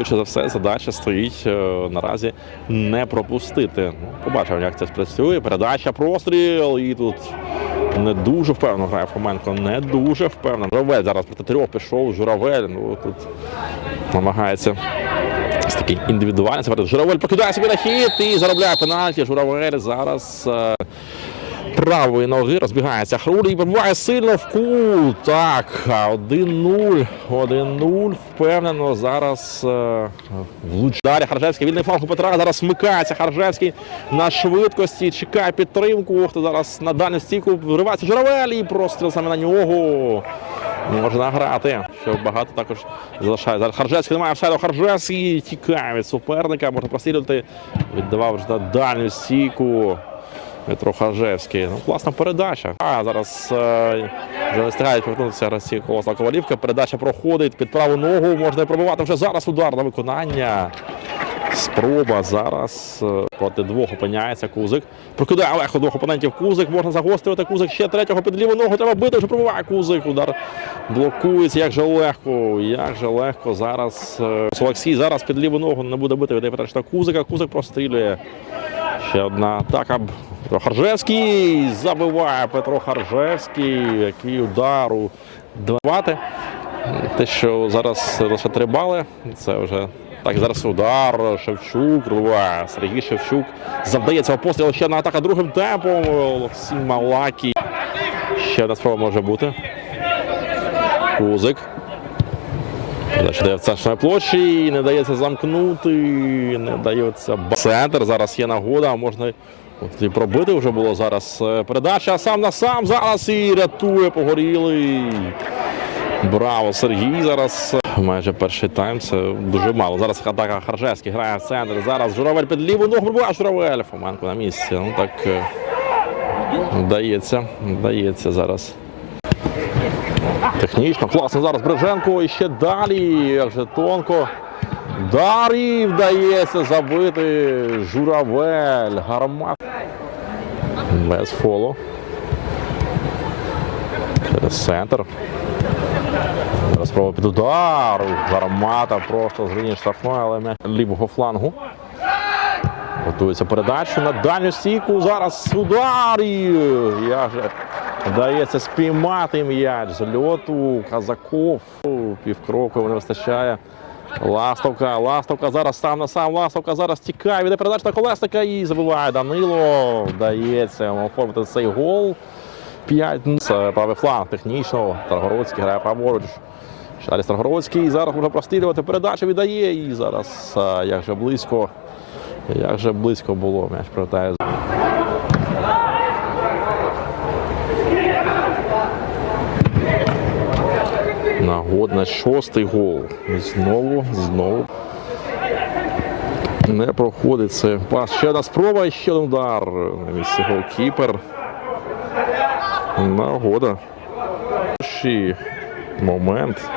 Швидше за все, задача стоїть е, наразі не пропустити. Ну, побачимо, як це спрацює. Передача, простріл. І тут не дуже впевнено грає Фоменко. Не дуже впевнено. Журавель зараз проти трьох пішов. Журавель. Ну тут намагається ось такий індивідуальний суперник. Журавель покидає собі на хід і заробляє пенальті. Журавель зараз. е, Правої ноги розбігається Хрулі і пробиває сильно в кут. Так, 1-0. 1-0. Впевнено. Зараз е, влучає Харжевський. Вільний фланг у Петра. Зараз вмикається Харжевський на швидкості. Чекає підтримку. Хто зараз на дальню стійку вривається Журавель і простріл саме на нього. Можна грати. Що багато також залишає. Зараз Харжевський немає офсайду. Харжевський тікає від суперника. Можна прострілити. Віддавав вже на дальню стійку. Дмитро Харжевський. Ну, класна передача. А зараз е, вже не встигають повернутися гравці колосна Ковалівка. Передача проходить під праву ногу. Можна і пробивати вже зараз удар на виконання. Спроба зараз е, проти двох опиняється Кузик. Прокидає легко двох опонентів Кузик. Можна загострювати Кузик ще третього під ліву ногу. Треба бити, вже пробиває Кузик. Удар блокується. Як же легко. Як же легко зараз. е, Олексій зараз під ліву ногу не буде бити. Від Петра Кузика. Кузик прострілює. Ще одна атака. Харжевський забиває Петро Харжевський. Який удар у давати. Те, що зараз лише три бали, це вже так. Зараз удар. Шевчук пробиває. Сергій Шевчук завдає цього пострілу. Ще одна атака другим темпом. Олексій Малакій. Ще одна спроба може бути. Кузик. Дає в центральної площі, не дається замкнути, не дається центр. Зараз є нагода, можна от і пробити вже було зараз. е, Передача сам на сам зараз і рятує погорілий. Браво, Сергій. Зараз е, майже перший тайм. Це дуже мало. Зараз атака Харжевський грає в центр. Зараз Журавель під ліву ногу пробиває Журавель. Фоменко на місці. Ну так е, вдається, вдається зараз. Технічно, класно зараз Бриженко і ще далі. Як же тонко. Дарі вдається забити Журавель. Гармат. Без фолу. Через центр. Зараз під удар. Гармата просто з лінії штрафної, але лівого флангу. Готується передачу на дальню стійку. Зараз удар. І як же вдається спіймати м'яч з льоту. Казаков. Півкроку не вистачає. Ластовка, Ластовка зараз сам на сам. Ластовка зараз тікає. Віде передача на колесника і забиває Данило. Вдається оформити цей гол. 5 правий фланг технічно. Таргородський грає праворуч. Далі Старгородський зараз може прострілювати. Передачу віддає. І зараз як же близько. Як же близько було, м'яч прилетає. Нагодна шостий гол. І Знову, знову. Не проходить це пас. Ще одна спроба і ще один удар. На місці голкіпер. Нагода. Ще момент.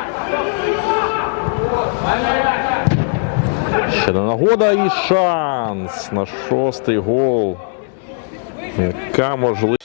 Ще одна нагода і шанс на шостий гол. Яка можливість.